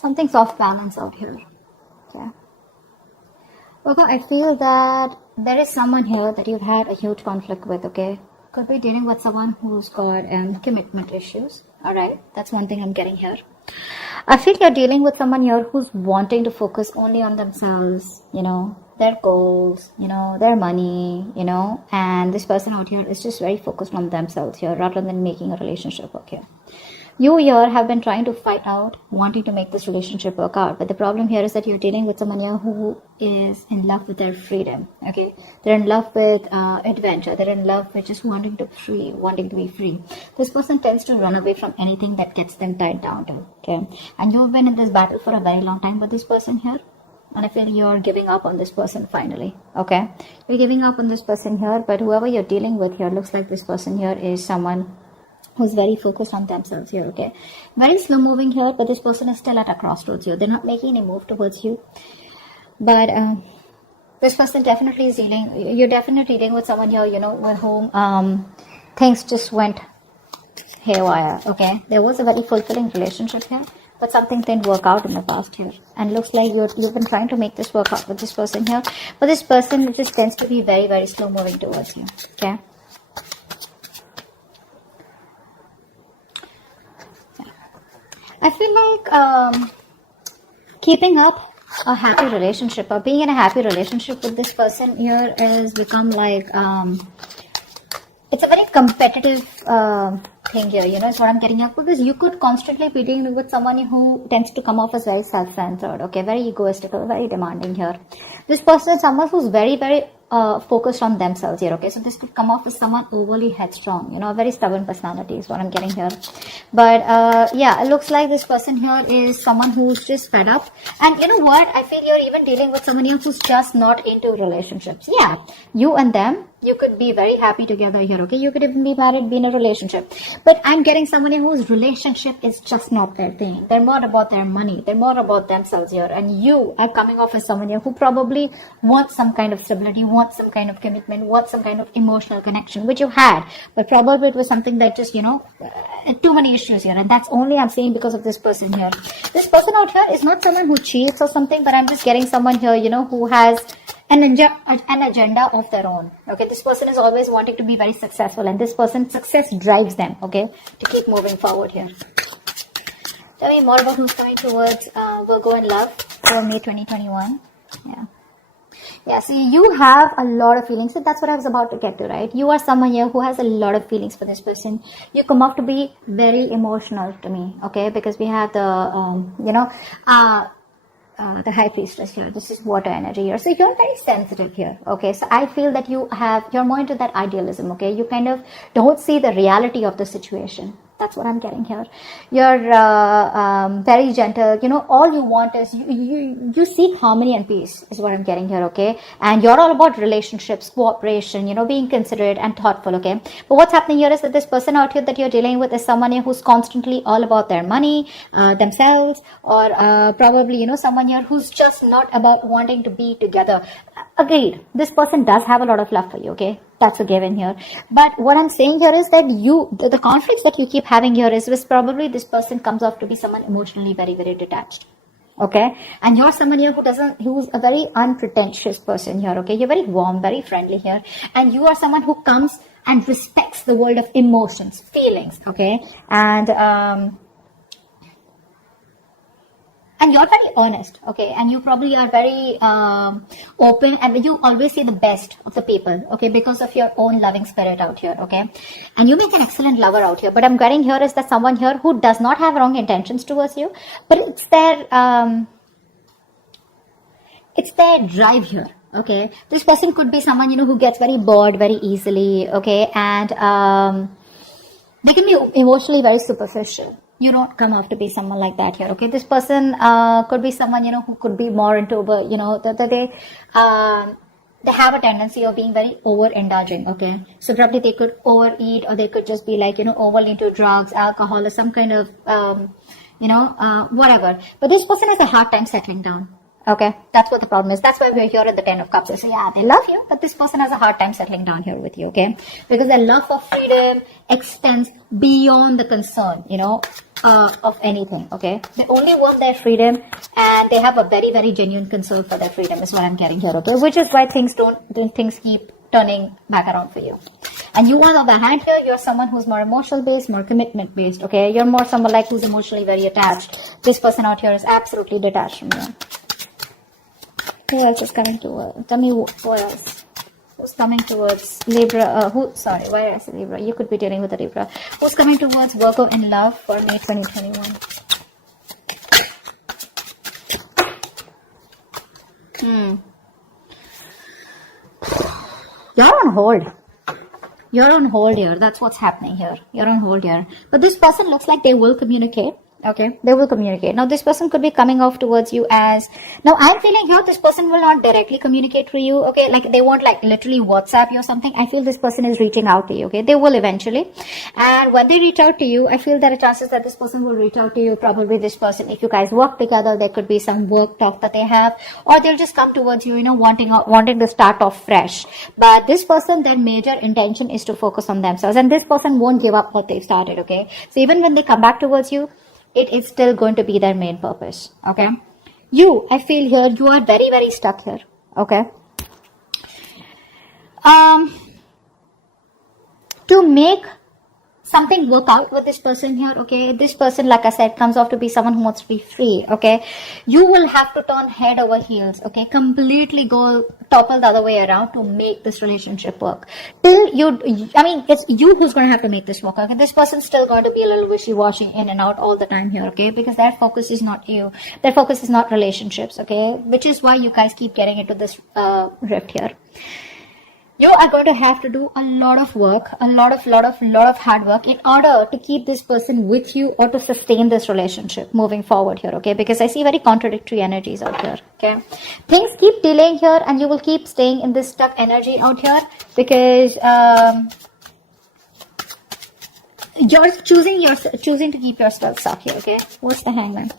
Something's off balance out here. Okay. Virgo, I feel that there is someone here that you've had a huge conflict with, okay? Could be dealing with someone who's got commitment issues. Alright, that's one thing I'm getting here. I feel you're dealing with someone here who's wanting to focus only on themselves, you know, their goals, you know, their money, you know, and this person out here is just very focused on themselves here rather than making a relationship work here. You here have been trying to fight out, wanting to make this relationship work out. But the problem here is that you're dealing with someone here who is in love with their freedom, okay? They're in love with adventure. They're in love with just wanting to be free. This person tends to run away from anything that gets them tied down to, okay? And you've been in this battle for a very long time with this person here. And I feel you're giving up on this person finally, okay? You're giving up on this person here, but whoever you're dealing with here, looks like this person here is someone who's very focused on themselves here, okay? Very slow moving here, but this person is still at a crossroads here. They're not making any move towards you. But this person definitely is dealing, you're definitely dealing with someone here, you know, with whom things just went haywire, okay? There was a very fulfilling relationship here, but something didn't work out in the past here. And looks like you've been trying to make this work out with this person here. But this person just tends to be very, very slow moving towards you, okay? I feel like keeping up a happy relationship or being in a happy relationship with this person here has become like, it's a very competitive thing here, you know, is what I'm getting at, because you could constantly be dealing with someone who tends to come off as very self-centered, okay, very egoistical, very demanding here. This person is someone who's very, very focused on themselves here, okay? So this could come off as someone overly headstrong, you know, a very stubborn personality is what I'm getting here. But yeah, it looks like this person here is someone who's just fed up. And you know what? I feel you're even dealing with someone here who's just not into relationships. Yeah, you and them, you could be very happy together here, okay? You could even be married, be in a relationship. But I'm getting someone here whose relationship is just not their thing. They're more about their money. They're more about themselves here. And you are coming off as someone here who probably wants some kind of stability, wants some kind of commitment, wants some kind of emotional connection, which you had. But probably it was something that just, you know, too many issues here. And that's only I'm saying because of this person here. This person out here is not someone who cheats or something, but I'm just getting someone here, you know, who has an agenda of their own, okay? This person is always wanting to be very successful, and this person's success drives them, okay, to keep moving forward here. Tell me more about who's coming towards Virgo in love for May 2021. Yeah, see, you have a lot of feelings. So that's what I was about to get to, right? You are someone here who has a lot of feelings for this person. You come off to be very emotional to me, okay? Because we have the, the high priestess here. This is water energy here. So you're very sensitive here, okay? So I feel that you're more into that idealism, okay? You kind of don't see the reality of the situation. That's what I'm getting here. You're very gentle. You know, all you want is you seek harmony and peace is what I'm getting here, okay? And you're all about relationships, cooperation, you know, being considerate and thoughtful, okay? But what's happening here is that this person out here that you're dealing with is someone here who's constantly all about their money, themselves, or probably, you know, someone here who's just not about wanting to be together. Agreed. This person does have a lot of love for you, okay? That's a given here. But what I'm saying here is that the conflicts that you keep having here is probably this person comes off to be someone emotionally very, very detached. Okay? And you're someone here who's a very unpretentious person here. Okay? You're very warm, very friendly here. And you are someone who comes and respects the world of emotions, feelings. Okay? And you're very honest, okay? And you probably are very open, and you always see the best of the people, okay? Because of your own loving spirit out here, okay? And you make an excellent lover out here. But I'm getting here is that someone here who does not have wrong intentions towards you, but it's their drive here, okay? This person could be someone, you know, who gets very bored very easily, okay? And they can be emotionally very superficial. You don't come off to be someone like that here, okay? This person could be someone, you know, who could be more into, you know, they have a tendency of being very overindulging, okay? So probably they could overeat, or they could just be like, you know, overly into drugs, alcohol, or some kind of, whatever. But this person has a hard time settling down. Okay, that's what the problem is. That's why we're here at the 10 of Cups. So yeah, they love you, but this person has a hard time settling down here with you, okay? Because their love for freedom extends beyond the concern, you know, of anything, okay? They only want their freedom, and they have a very, very genuine concern for their freedom is what I'm getting here, okay? Which is why things keep turning back around for you. And you, on the other hand here, you're someone who's more emotional based, more commitment based, okay? You're more someone like who's emotionally very attached. This person out here is absolutely detached from you. Who else is coming towards? Tell me who else? Who's coming towards Libra? Why did I say Libra? You could be dealing with a Libra. Who's coming towards Virgo in love for May 2021? You're on hold. You're on hold here. That's what's happening here. You're on hold here. But this person looks like they will communicate. Okay, they will communicate. Now, this person could be coming off towards you as... Now, I'm feeling here this person will not directly communicate to you, okay? Like, they won't, like, literally WhatsApp you or something. I feel this person is reaching out to you, okay? They will eventually. And when they reach out to you, I feel there are chances that this person will reach out to you. Probably this person, if you guys work together, there could be some work talk that they have. Or they'll just come towards you, you know, wanting to start off fresh. But this person, their major intention is to focus on themselves. And this person won't give up what they've started, okay? So even when they come back towards you, it is still going to be their main purpose, okay? You, I feel here, you are very, very stuck here, okay? To make something work out with this person here, okay? This person, like I said, comes off to be someone who wants to be free, okay? You will have to turn head over heels, okay? Completely go topple the other way around to make this relationship work. It's you who's going to have to make this work, okay? This person's still going to be a little wishy-washy in and out all the time here, okay? Because their focus is not you. Their focus is not relationships, okay? Which is why you guys keep getting into this rift here. You are going to have to do a lot of work, a lot of hard work in order to keep this person with you or to sustain this relationship moving forward here, okay? Because I see very contradictory energies out here, okay? Things keep delaying here and you will keep staying in this stuck energy out here because you're choosing to keep yourself stuck here, okay? What's the Hangman?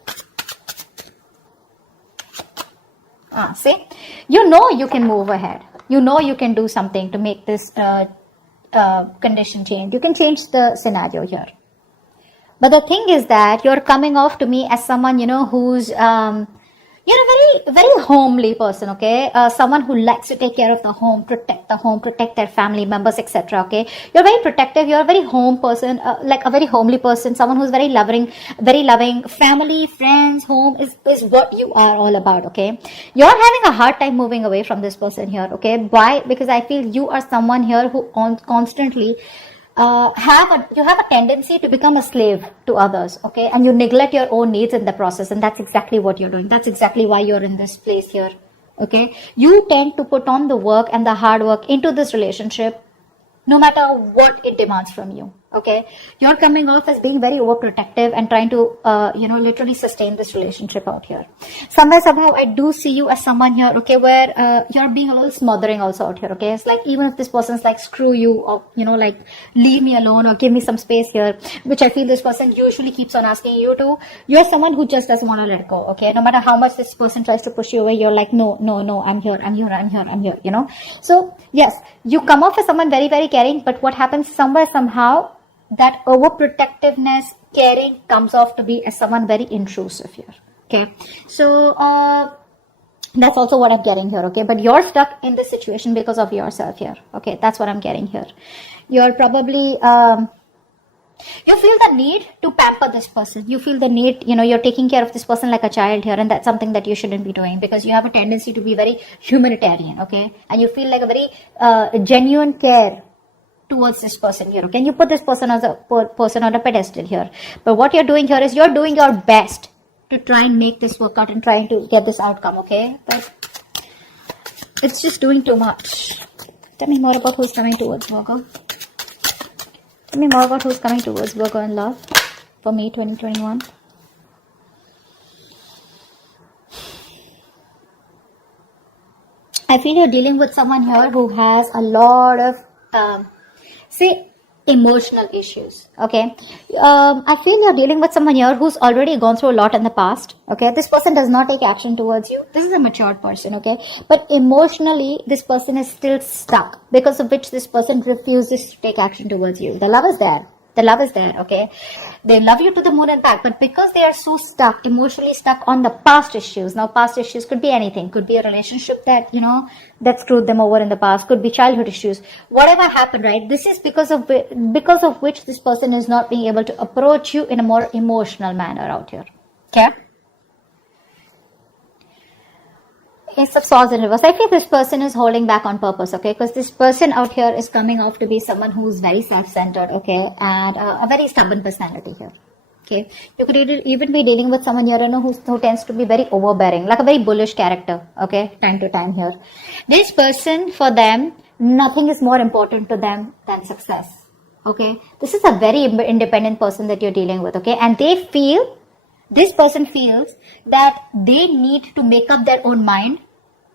See? You know you can move ahead. You know you can do something to make this condition change. You can change the scenario here. But the thing is that you're coming off to me as someone, you know, who's, very, very homely person, okay? Someone who likes to take care of the home, protect their family members, etc., okay? You're very protective. You're a very home person, like a very homely person, someone who's very loving. Family, friends, home is what you are all about, okay? You're having a hard time moving away from this person here, okay? Why? Because I feel you are someone here who constantly you have a tendency to become a slave to others, okay? And you neglect your own needs in the process, and that's exactly what you're doing. That's exactly why you're in this place here, okay? You tend to put on the work and the hard work into this relationship no matter what it demands from you, okay? You're coming off as being very overprotective and trying to, literally sustain this relationship out here. Somehow, I do see you as someone here, okay, where you're being a little smothering also out here, okay? It's like even if this person's like, screw you, or, like, leave me alone or give me some space here, which I feel this person usually keeps on asking you to, you're someone who just doesn't want to let go, okay? No matter how much this person tries to push you away, you're like, no, I'm here, you know? So, yes, you come off as someone very, very caring, but what happens somehow, that overprotectiveness, caring comes off to be as someone very intrusive here, okay? So, that's also what I'm getting here, okay? But you're stuck in this situation because of yourself here, okay? That's what I'm getting here. You're probably, you feel the need to pamper this person. You feel the need, you're taking care of this person like a child here, and that's something that you shouldn't be doing because you have a tendency to be very humanitarian, okay? And you feel like a very genuine care towards this person here, okay? And you put this person as a person on a pedestal here. But what you're doing here is you're doing your best to try and make this work out and trying to get this outcome, okay? But it's just doing too much. Tell me more about who's coming towards Virgo. Tell me more about who's coming towards Virgo in love for May 2021. I feel you're dealing with someone here who has a lot of emotional issues, okay? I feel you're dealing with someone here who's already gone through a lot in the past, okay? This person does not take action towards you. This is a matured person, okay? But emotionally, this person is still stuck, because of which this person refuses to take action towards you. The love is there, The love is there, okay? They love you to the moon and back, but because they are so stuck, emotionally stuck on the past issues. Now, past issues could be anything. Could be a relationship that, that screwed them over in the past. Could be childhood issues. Whatever happened, right? This is because of which this person is not being able to approach you in a more emotional manner out here. Okay? Ace of Swords in reverse. I feel this person is holding back on purpose, okay? Because this person out here is coming off to be someone who's very self-centered, okay? And a very stubborn personality here, okay? You could even be dealing with someone here, who tends to be very overbearing, like a very bullish character, okay? Time to time here. This person, for them, nothing is more important to them than success, okay? This is a very independent person that you're dealing with, okay? And this person feels that they need to make up their own mind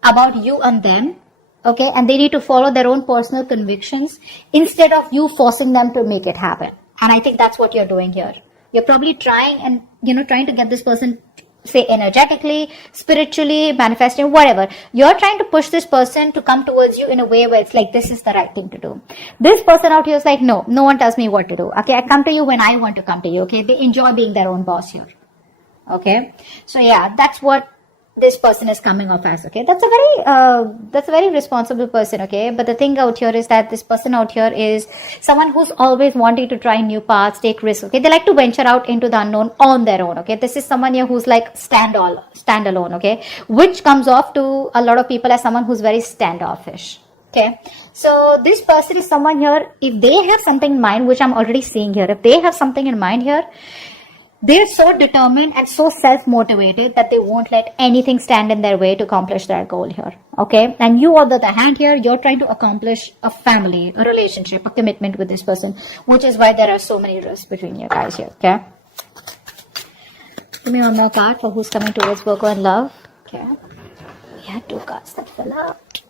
about you and them, okay? And they need to follow their own personal convictions instead of you forcing them to make it happen. And I think that's what you're doing here. You're probably trying to get this person, say, energetically, spiritually, manifesting, whatever. You're trying to push this person to come towards you in a way where it's like, this is the right thing to do. This person out here is like, no one tells me what to do, okay? I come to you when I want to come to you, okay? They enjoy being their own boss here. Okay, so yeah, that's what this person is coming off as, okay? That's a very responsible person, okay? But the thing out here is that this person out here is someone who's always wanting to try new paths, take risks, okay? They like to venture out into the unknown on their own, okay? This is someone here who's like standalone, okay? Which comes off to a lot of people as someone who's very standoffish, okay? So this person is someone here, if they have something in mind, which I'm already seeing here, if they have something in mind here, they're so determined and so self-motivated that they won't let anything stand in their way to accomplish their goal here, okay? And you, on the other hand here, you're trying to accomplish a family, a relationship, a commitment with this person, which is why there are so many risks between you guys here, okay? Give me one more card for who's coming towards Virgo in love, okay? We had 2 cards that fell out.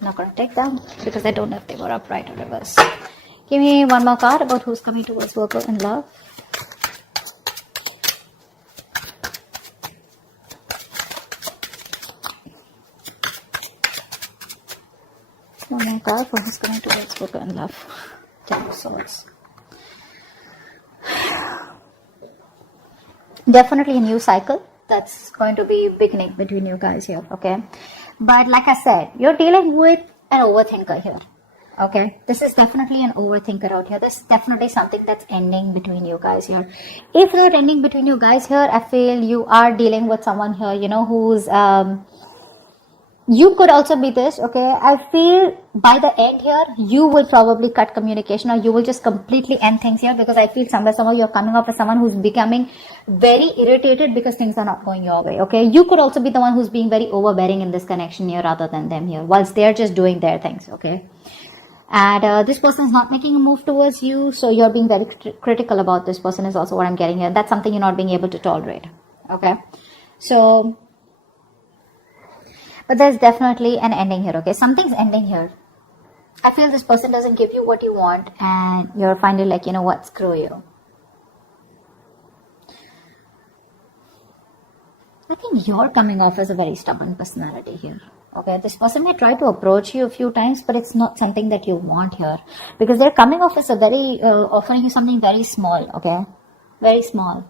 I'm not going to take them because I don't know if they were upright or reverse. Give me one more card about who's coming towards Virgo in love. One more card for who's coming towards Virgo in love. 10 of Swords. Definitely a new cycle that's going to be beginning between you guys here, okay? But like I said, you're dealing with an overthinker here, okay? This is definitely an overthinker out here. This is definitely something that's ending between you guys here. If not ending between you guys here, I feel you are dealing with someone here, who's you could also be this, okay? I feel by the end here, you will probably cut communication, or you will just completely end things here, because I feel somehow you're coming off as someone who's becoming very irritated because things are not going your way, okay? You could also be the one who's being very overbearing in this connection here rather than them here, whilst they're just doing their things, okay? And this person is not making a move towards you, so you're being very critical about this person is also what I'm getting here. That's something you're not being able to tolerate, okay? So, but there's definitely an ending here, okay? Something's ending here. I feel this person doesn't give you what you want, and you're finally like, you know what, screw you. I think you're coming off as a very stubborn personality here, okay? This person may try to approach you a few times, but it's not something that you want here, because they're coming off as a very, offering you something very small, okay? Very small.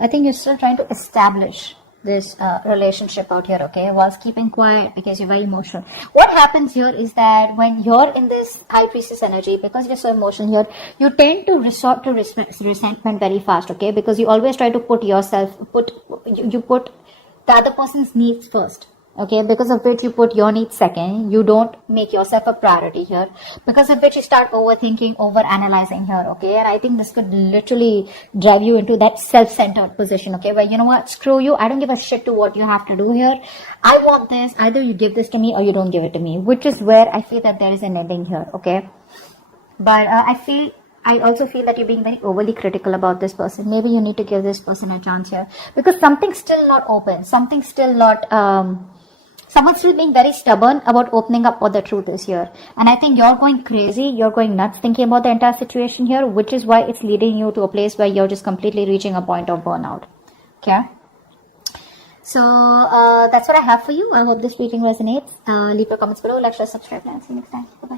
I think you're still trying to establish this relationship out here, okay, whilst keeping quiet because you're very emotional. What happens here is that when you're in this High Priestess energy, because you're so emotional here, you tend to resort to resentment very fast, okay, because you always try to put you put the other person's needs first, okay, because of which you put your needs second. You don't make yourself a priority here, because of which you start overthinking, overanalyzing here, okay? And I think this could literally drive you into that self-centered position, okay, where, you know what, screw you, I don't give a shit to what you have to do here. I want this, either you give this to me or you don't give it to me, which is where I feel that there is an ending here, okay? But I also feel that you're being very overly critical about this person. Maybe you need to give this person a chance here, because something's still not open, something's still not, someone's still being very stubborn about opening up what the truth is here. And I think you're going crazy, you're going nuts thinking about the entire situation here, which is why it's leading you to a place where you're just completely reaching a point of burnout, okay? So that's what I have for you. I hope this reading resonates. Leave your comments below, like, share, subscribe, and see you next time. Bye-bye.